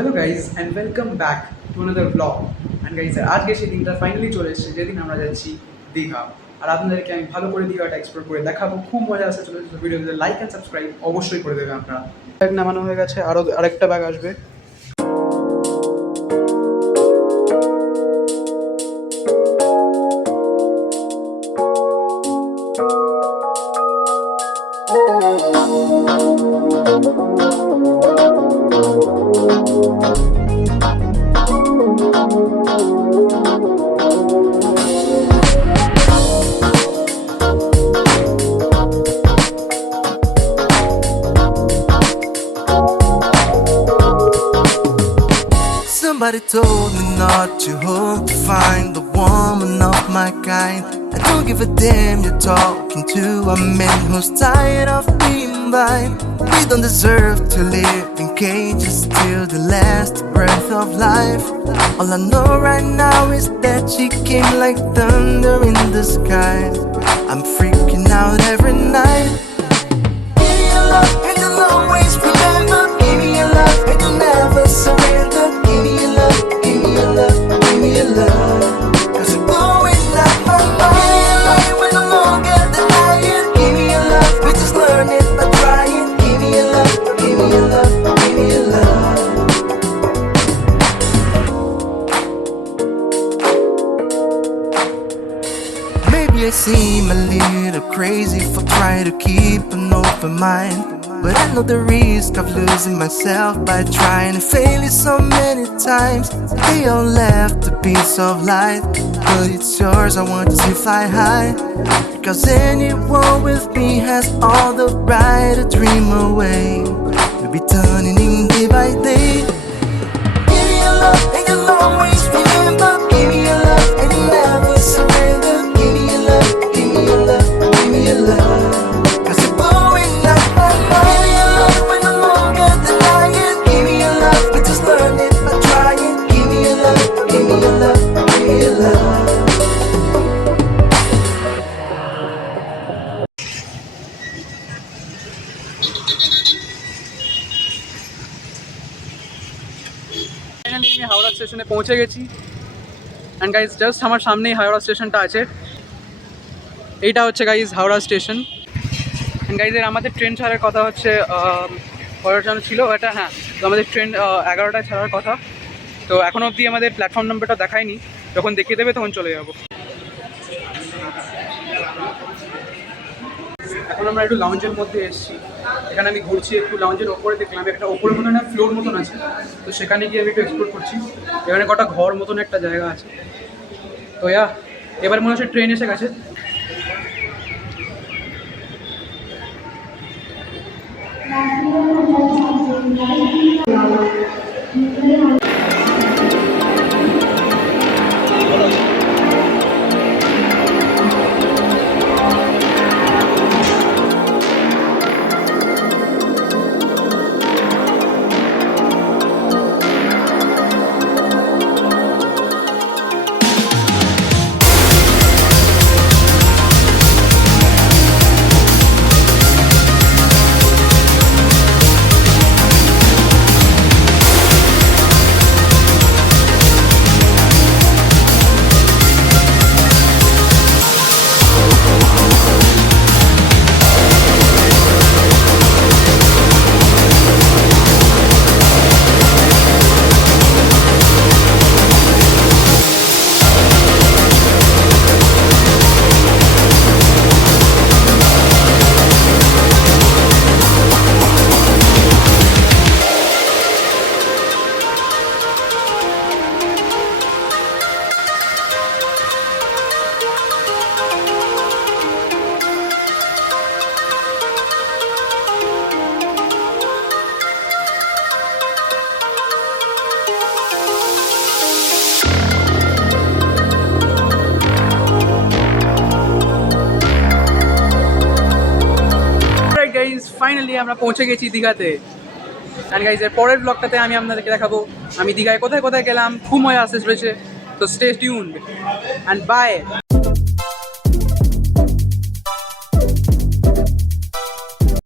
Hello guys and welcome back to another blog. And guys আজকে সেই দিনটা ফাইনালি চলে এসেছে যেদিন আমরা যাচ্ছি দীঘা। আর আপনাদেরকে আমি ভালো করে দীঘাটা এক্সপ্লোর করে দেখাবো, খুব মজা আসছে। চলে এসেছে ভিডিওতে লাইক অ্যান্ড সাবস্ক্রাইব অবশ্যই করে দেবেন আপনারা। ব্যাগ নামানো হয়ে গেছে, আরেকটা ব্যাগ আসবে। Somebody told me not to hope to find the woman of my kind. I don't give a damn you're talking to a man who's tired of being blind. We don't deserve to live in cages till the last breath of life. All I know right now is that she came like thunder in the sky. I'm freaking out every night. Give me your love and you'll always remember. Give me your love and you'll never surrender. Give me your love, give me your love, give me your love. Cause you're blowing up my mind. Give me your love when I'm longer than lying. Give me your love, we just learn it by trying. Give me your love, give me your love, give me your love. Maybe I seem a little crazy for trying to keep an open mind, but I know the risk of losing myself by trying to fail it so many times. They all left a piece of light, but it's yours, I want to fly high. Because anyone with me has all the right to dream away. We'll be turning in day by day. Give me your love and you'll always remember. Give me your love and you'll never surrender. Give me your love, give me your love, give me your love. Cause you're blowing up my mind. Give me your love when I'm longer than lying. Give me your love, we just learn it by trying. Give me your love, give me your love, give me your love. Finally আমি হাওড়া স্টেশনে পৌঁছে গেছি। And guys just আমার সামনেই হাওড়া স্টেশনটা আছে। এইটা হচ্ছে গাইজ হাওড়া স্টেশন। অ্যান্ড গাইজের আমাদের ট্রেন ছাড়ার কথা হচ্ছে কটার জন্য ছিল এটা, হ্যাঁ, তো আমাদের ট্রেন 11টায় ছাড়ার কথা। তো এখনও অবধি আমাদের প্ল্যাটফর্ম নাম্বারটা দেখায়নি, যখন দেখিয়ে দেবে তখন চলে যাব। এখন আমরা একটু লাউঞ্জের মধ্যে এসেছি। এখানে আমি ঘুরছি একটু, লাউঞ্জের ওপরে দেখলাম একটা ওপরের মতন একটা ফ্লোর মতন আছে, তো সেখানে গিয়ে আমি একটু এক্সপ্লোর করছি। এখানে কটা ঘর মতন একটা জায়গা আছে। তো এবার মনে হচ্ছে ট্রেন এসে গেছে। গাইজ ফাইনালি আমরা পৌঁছে গেছি দীঘাতে। অ্যান্ড গাইজ এর পরের ব্লগটাতে আমি আপনাদেরকে দেখাবো আমি দীঘায় কোথায় কোথায় গেলাম, খুব মজা আসতে চলেছে। তো স্টে টিউনড অ্যান্ড বাই।